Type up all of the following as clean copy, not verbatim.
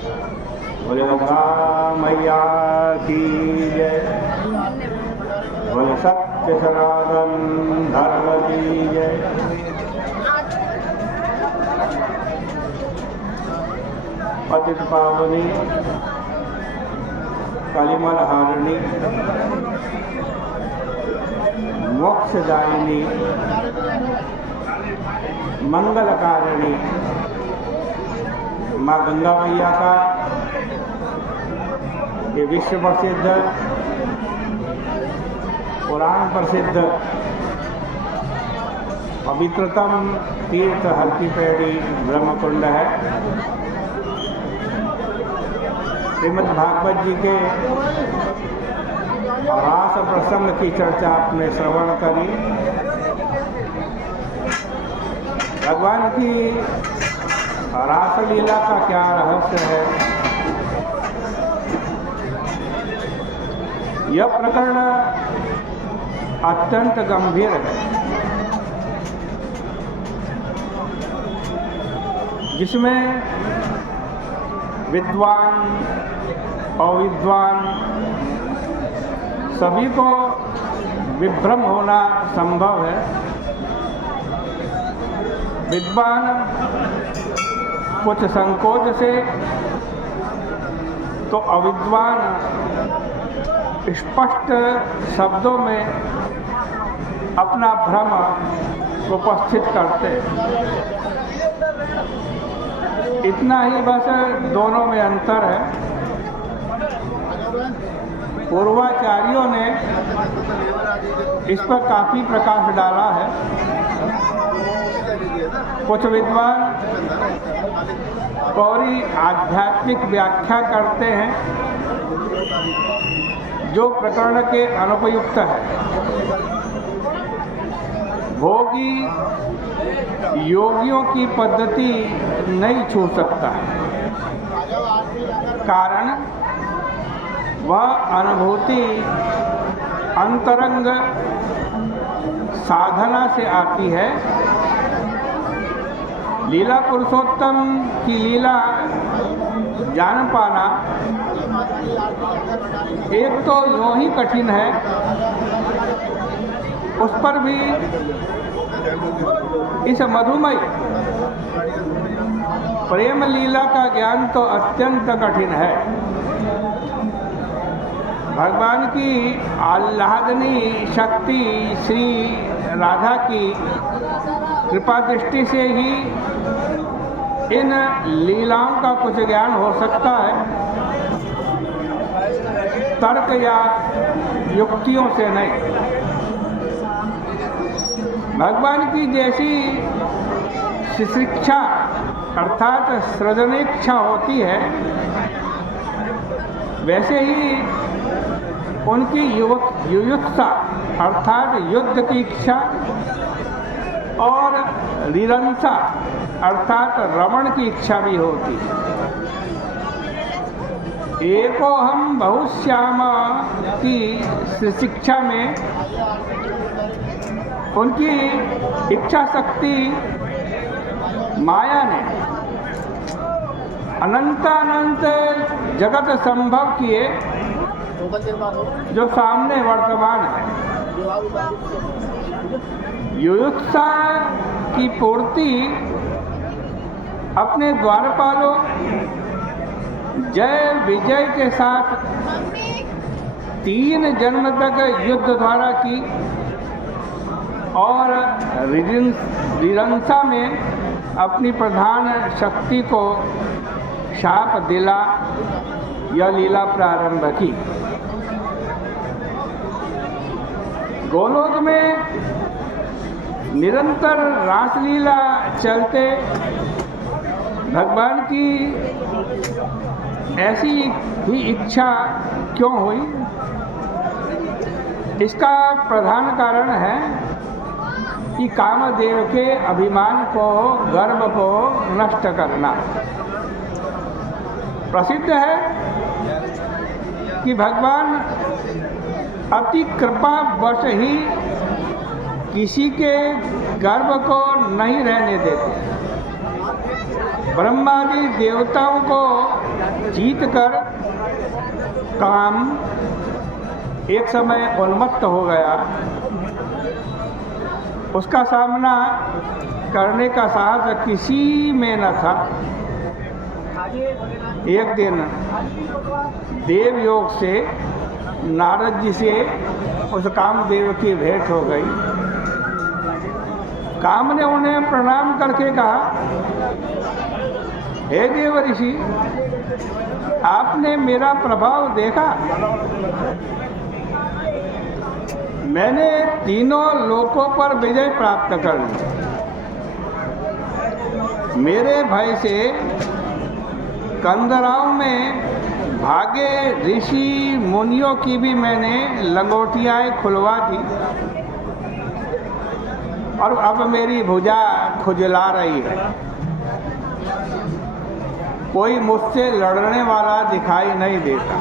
बोले गंगा मैया की जय। बोले सत्य सनातन धर्म की जय। पतित पावनी कलिमल हारिणी मोक्षदायिनी मंगलकारिणी माँ गंगा मैया का ये विश्व प्रसिद्ध पुराण प्रसिद्ध पवित्रतम तीर्थ हल्कीपेड़ी ब्रह्मकुंड है। श्रीमद् भागवत जी के रास प्रसंग की चर्चा आपने श्रवण करी। भगवान की रासलीला का क्या रहस्य है, यह प्रकरण अत्यंत गंभीर है, जिसमें विद्वान अविद्वान सभी को विभ्रम होना संभव है। विद्वान कुछ संकोच से तो अविद्वान स्पष्ट शब्दों में अपना भ्रम उपस्थित करते। इतना ही बस दोनों में अंतर है। पूर्वाचार्यों ने इस पर काफी प्रकाश डाला है। कुछ विद्वान गौरी आध्यात्मिक व्याख्या करते हैं जो प्रकरण के अनुपयुक्त है। भोगी योगियों की पद्धति नहीं छू सकता, कारण वह अनुभूति अंतरंग साधना से आती है। लीला पुरुषोत्तम की लीला जान पाना एक तो यूं ही कठिन है, उस पर भी इस मधुमय प्रेम लीला का ज्ञान तो अत्यंत कठिन है। भगवान की आह्लादनी शक्ति श्री राधा की कृपा दृष्टि से ही इन लीलाओं का कुछ ज्ञान हो सकता है, तर्क या युक्तियों से नहीं। भगवान की जैसी शिक्षा अर्थात सृजनेच्छा होती है, वैसे ही उनकी युयुत्सा अर्थात युद्ध की इच्छा और रिरंसा अर्थात रमण की इच्छा भी होती है। एको हम बहुश्यामा की शिक्षा में उनकी इच्छा शक्ति माया ने अनंत जगत संभव किए जो सामने वर्तमान है। युयुत्सा की पूर्ति अपने द्वारपालों जय विजय के साथ 3 जन्म तक युद्ध द्वारा की और रिरंसा में अपनी प्रधान शक्ति को शाप दिला यह लीला प्रारंभ की। गोलोक में निरंतर रासलीला चलते भगवान की ऐसी ही इच्छा क्यों हुई? इसका प्रधान कारण है कि कामदेव के अभिमान को, गर्व को नष्ट करना। प्रसिद्ध है कि भगवान अति कृपा वश ही किसी के गर्व को नहीं रहने देते। ब्रह्मादि देवताओं को जीतकर काम एक समय उन्मत्त हो गया। उसका सामना करने का साहस किसी में न था। एक दिन देवयोग से नारद जी से उस कामदेव की भेंट हो गई। काम ने उन्हें प्रणाम करके कहा, हे देव ऋषि, आपने मेरा प्रभाव देखा। मैंने तीनों लोकों पर विजय प्राप्त कर ली। मेरे भय से कंदराओं में भागे ऋषि मुनियों की भी मैंने लंगोटियाँ खुलवा दी और अब मेरी भुजा खुजला रही है। कोई मुझसे लड़ने वाला दिखाई नहीं देता।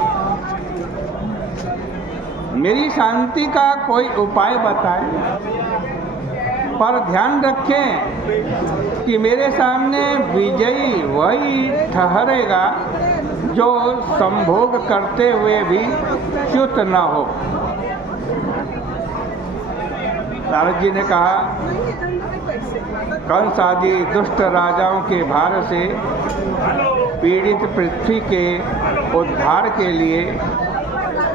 मेरी शांति का कोई उपाय बताएं, पर ध्यान रखें कि मेरे सामने विजयी वही ठहरेगा जो संभोग करते हुए भी च्युत न हो। नारद जी ने कहा, कंस आदि दुष्ट राजाओं के भार से पीड़ित पृथ्वी के उद्धार के लिए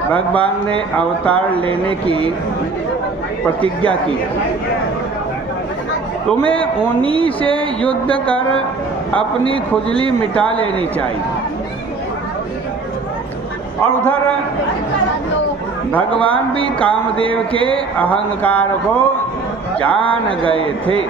भगवान ने अवतार लेने की प्रतिज्ञा की। तुम्हें उन्हीं से युद्ध कर अपनी खुजली मिटा लेनी चाहिए। और उधर भगवान भी कामदेव के अहंकार को जान गए थे।